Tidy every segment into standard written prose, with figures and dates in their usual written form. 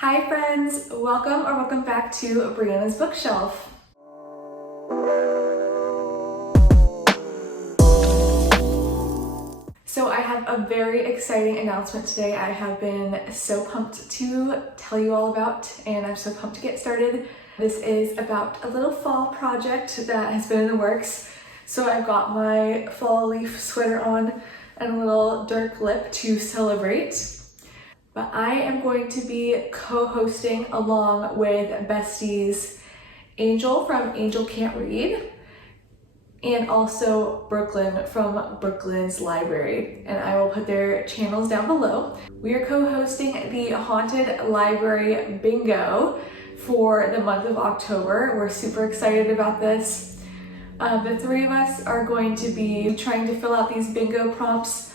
Hi friends, welcome back to Brianna's Bookshelf. So I have a very exciting announcement today. I have been so pumped to tell you all about, and I'm so pumped to get started. This is about a little fall project that has been in the works. So I've got my fall leaf sweater on and a little dark lip to celebrate. But I am going to be co-hosting along with besties Angel from Angel Can't Read and also Brooklyn from Brooklyn's Library, and I will put their channels down below. We are co-hosting the Haunted Library Bingo for the month of October. We're super excited about this. The three of us are going to be trying to fill out these bingo prompts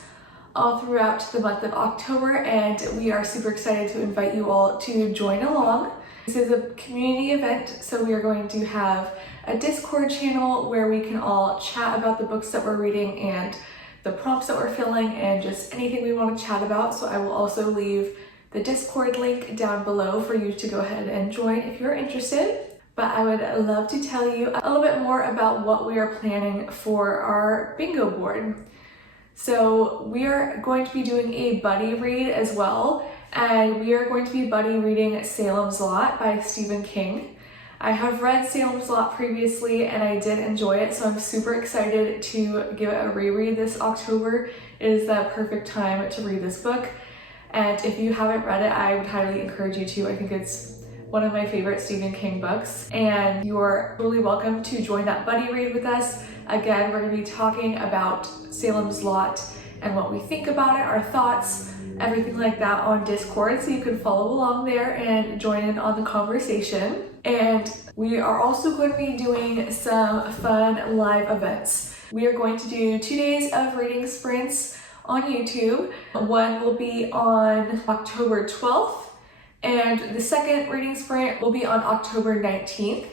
all throughout the month of October, and we are super excited to invite you all to join along. This is a community event, so we are going to have a Discord channel where we can all chat about the books that we're reading and the prompts that we're filling and just anything we want to chat about. So I will also leave the Discord link down below for you to go ahead and join if you're interested. But I would love to tell you a little bit more about what we are planning for our bingo board. So we are going to be doing a buddy read as well, and we are going to be buddy reading Salem's Lot by Stephen King. I have read Salem's Lot previously and I did enjoy it, so I'm super excited to give it a reread this October. It is the perfect time to read this book, and if you haven't read it, I would highly encourage you to. I think it's one of my favorite Stephen King books, and you're totally welcome to join that buddy read with us. Again, we're going to be talking about Salem's Lot and what we think about it, our thoughts, everything like that on Discord, so you can follow along there and join in on the conversation. And we are also going to be doing some fun live events. We are going to do 2 days of reading sprints on YouTube. One will be on October 12th, and the second reading sprint will be on October 19th.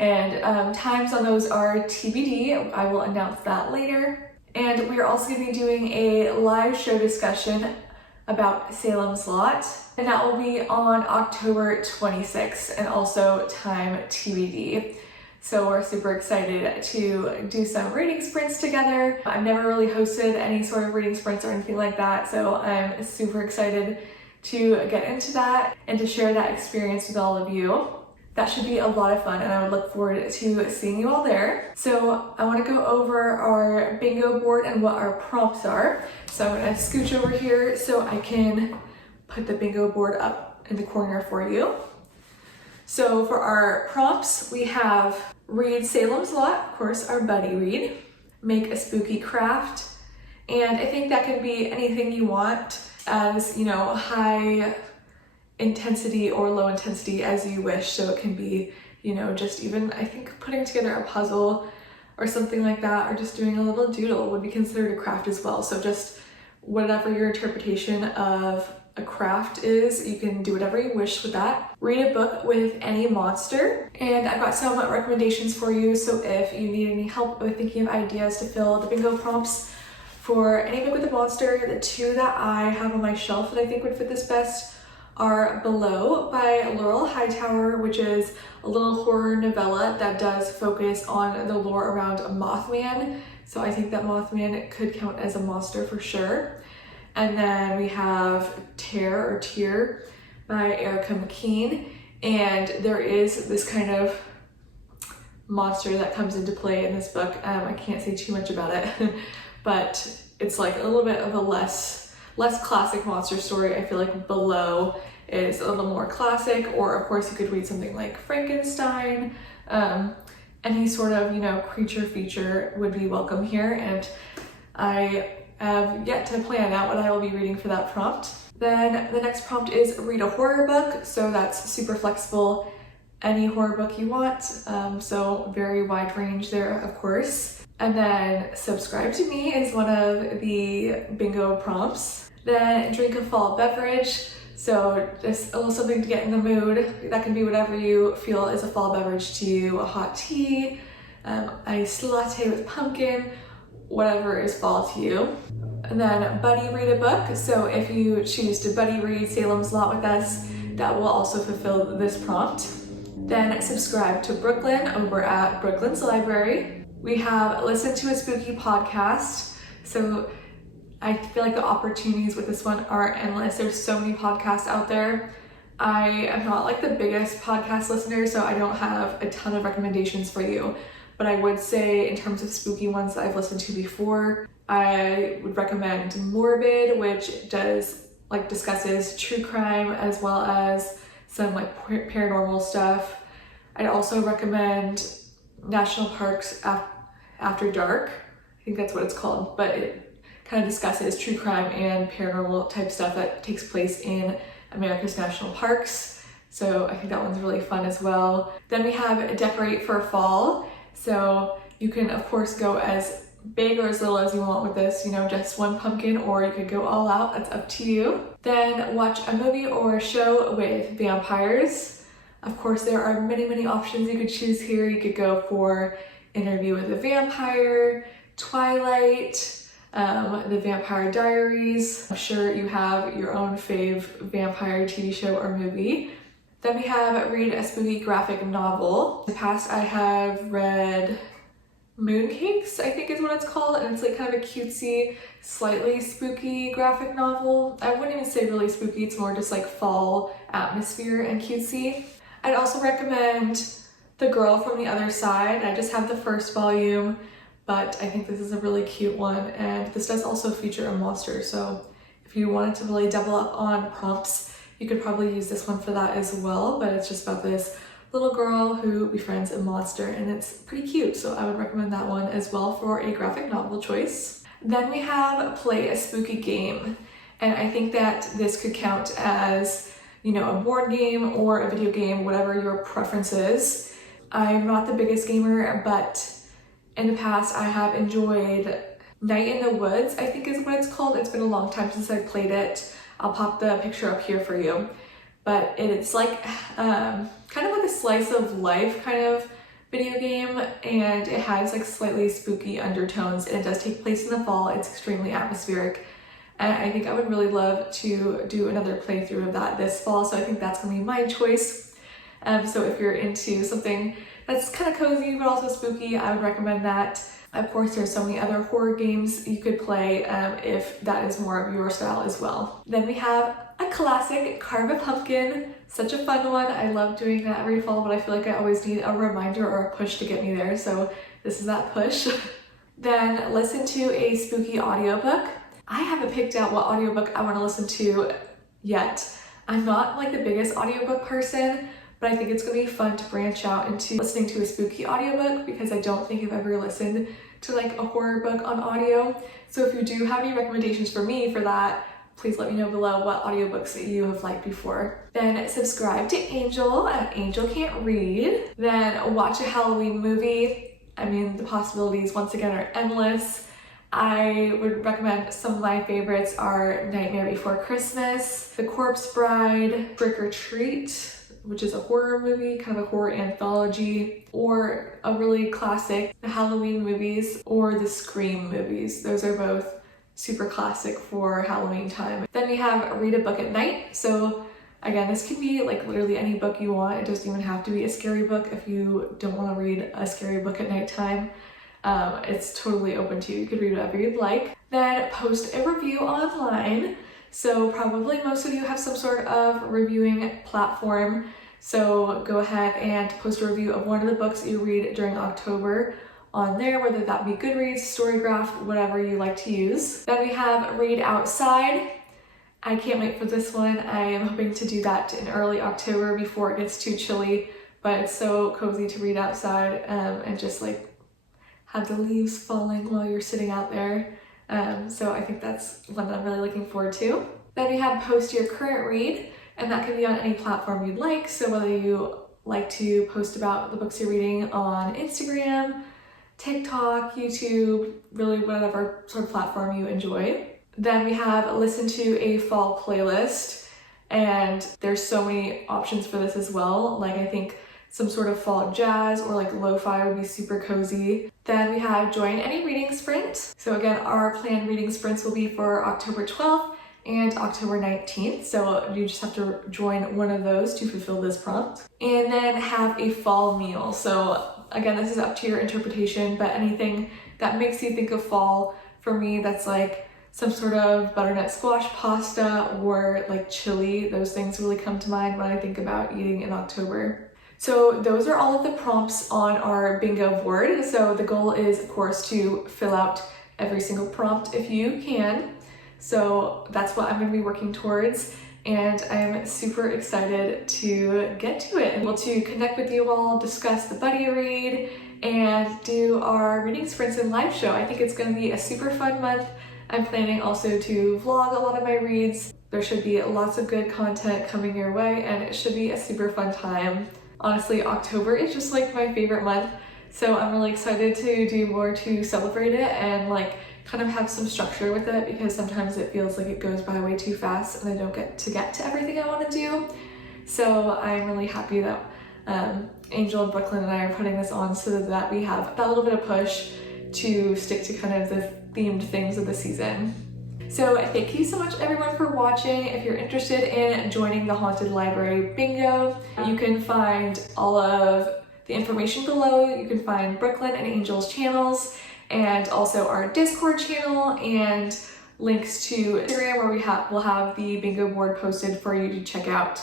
And times on those are TBD. I will announce that later. And we are also going to be doing a live show discussion about Salem's Lot, and that will be on October 26th, and also time TBD. So we're super excited to do some reading sprints together. I've never really hosted any sort of reading sprints or anything like that, so I'm super excited to get into that and to share that experience with all of you. That should be a lot of fun, and I would look forward to seeing you all there. So I want to go over our bingo board and what our prompts are. So I'm going to scooch over here so I can put the bingo board up in the corner for you. So for our prompts, we have read Salem's Lot, of course, our buddy read, make a spooky craft, and I think that can be anything you want, as high intensity or low intensity as you wish. So it can be, just even, I think, putting together a puzzle or something like that, or just doing a little doodle would be considered a craft as well. So just whatever your interpretation of a craft is, you can do whatever you wish with that. Read a book with any monster, and I've got some recommendations for you. So if you need any help with thinking of ideas to fill the bingo prompts for any book with a monster, the two that I have on my shelf that I think would fit this best are Below by Laurel Hightower, which is a little horror novella that does focus on the lore around Mothman. So I think that Mothman could count as a monster for sure. And then we have Tear by Erica McKean. And there is this kind of monster that comes into play in this book. I can't say too much about it, but it's like a little bit of a less classic monster story. I feel like Below is a little more classic, or of course you could read something like Frankenstein. Any sort of, creature feature would be welcome here, and I have yet to plan out what I will be reading for that prompt. Then the next prompt is read a horror book, so that's super flexible. Any horror book you want, so very wide range there, of course. And then subscribe to me is one of the bingo prompts. Then drink a fall beverage, so just a little something to get in the mood. That can be whatever you feel is a fall beverage to you, a hot tea, iced latte with pumpkin, whatever is fall to you. And then buddy read a book, so if you choose to buddy read Salem's Lot with us, that will also fulfill this prompt. Then subscribe to Brooklyn over at Brooklyn's Library. We have listen to a spooky podcast. So I feel like the opportunities with this one are endless. There's so many podcasts out there. I am not like the biggest podcast listener, so I don't have a ton of recommendations for you. But I would say in terms of spooky ones that I've listened to before, I would recommend Morbid, which discusses true crime as well as some like paranormal stuff. I'd also recommend National Parks After Dark. I think that's what it's called, but it kind of discusses true crime and paranormal type stuff that takes place in America's national parks. So I think that one's really fun as well. Then we have Decorate for Fall. So you can of course go as big or as little as you want with this, just one pumpkin, or you could go all out, that's up to you. Then watch a movie or a show with vampires. Of course, there are many options you could choose here. You could go for Interview with a Vampire, Twilight, The Vampire Diaries. I'm sure you have your own fave vampire TV show or movie. Then we have read a spooky graphic novel. In the past, I have read Mooncakes, I think is what it's called, and it's like kind of a cutesy, slightly spooky graphic novel. I wouldn't even say really spooky, it's more just like fall atmosphere and cutesy. I'd also recommend The Girl from the Other Side. I just have the first volume, but I think this is a really cute one, and this does also feature a monster, so if you wanted to really double up on prompts, you could probably use this one for that as well. But it's just about this little girl who befriends a monster, and it's pretty cute, so I would recommend that one as well for a graphic novel choice. Then we have Play a Spooky Game, and I think that this could count as, a board game or a video game, whatever your preference is. I'm not the biggest gamer, but in the past I have enjoyed Night in the Woods, I think is what it's called. It's been a long time since I played it. I'll pop the picture up here for you. But it's like kind of like a slice of life kind of video game, and it has like slightly spooky undertones, and it does take place in the fall. It's extremely atmospheric, and I think I would really love to do another playthrough of that this fall, so I think that's gonna be my choice. So if you're into something that's kind of cozy but also spooky, I would recommend that. Of course, there's so many other horror games you could play if that is more of your style as well. Then we have a classic, Carve a Pumpkin. Such a fun one. I love doing that every fall, but I feel like I always need a reminder or a push to get me there, so this is that push. Then listen to a spooky audiobook. I haven't picked out what audiobook I want to listen to yet. I'm not like the biggest audiobook person, but I think it's going to be fun to branch out into listening to a spooky audiobook, because I don't think I've ever listened to like a horror book on audio. So if you do have any recommendations for me for that, please let me know below what audiobooks that you have liked before. Then subscribe to Angel at Angel Can't Read. Then watch a Halloween movie. I mean, the possibilities once again are endless. I would recommend some of my favorites are Nightmare Before Christmas, The Corpse Bride, Trick or Treat, which is a horror movie, kind of a horror anthology, or a really classic, the Halloween movies or the Scream movies. Those are both super classic for Halloween time. Then we have Read a Book at Night. So again, this can be like literally any book you want. It doesn't even have to be a scary book if you don't want to read a scary book at nighttime. It's totally open to you. You could read whatever you'd like. Then post a review online. So probably most of you have some sort of reviewing platform. So go ahead and post a review of one of the books that you read during October on there, whether that be Goodreads, Storygraph, whatever you like to use. Then we have Read Outside. I can't wait for this one. I am hoping to do that in early October before it gets too chilly, but it's so cozy to read outside and just like have the leaves falling while you're sitting out there. So I think that's one that I'm really looking forward to. Then we have Post Your Current Read, and that can be on any platform you'd like. So whether you like to post about the books you're reading on Instagram, TikTok, YouTube, really whatever sort of platform you enjoy. Then we have Listen to a Fall playlist, and there's so many options for this as well. Like I think some sort of fall jazz or like lo-fi would be super cozy. Then we have Join Any Reading Sprint. So again, our planned reading sprints will be for October 12th and October 19th. So you just have to join one of those to fulfill this prompt. And then have a fall meal. So again, this is up to your interpretation, but anything that makes you think of fall, for me, that's like some sort of butternut squash pasta or like chili. Those things really come to mind when I think about eating in October. So those are all of the prompts on our bingo board. So the goal is, of course, to fill out every single prompt if you can. So that's what I'm going to be working towards, and I'm super excited to get to it and able to connect with you all, discuss the buddy read, and do our reading sprints and live show. I think it's going to be a super fun month. I'm planning also to vlog a lot of my reads. There should be lots of good content coming your way, and it should be a super fun time. Honestly, October is just like my favorite month, so I'm really excited to do more to celebrate it and like kind of have some structure with it, because sometimes it feels like it goes by way too fast and I don't get to everything I want to do. So I'm really happy that Angel and Brooklyn and I are putting this on so that we have that little bit of push to stick to kind of the themed things of the season. So thank you so much everyone for watching. If you're interested in joining the Haunted Library Bingo, you can find all of the information below. You can find Brooklyn and Angel's channels, and also our Discord channel, and links to Instagram where we'll have the bingo board posted for you to check out.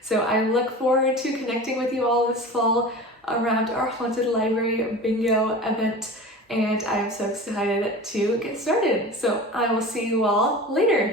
So I look forward to connecting with you all this fall around our Haunted Library Bingo event, and I'm so excited to get started. So I will see you all later.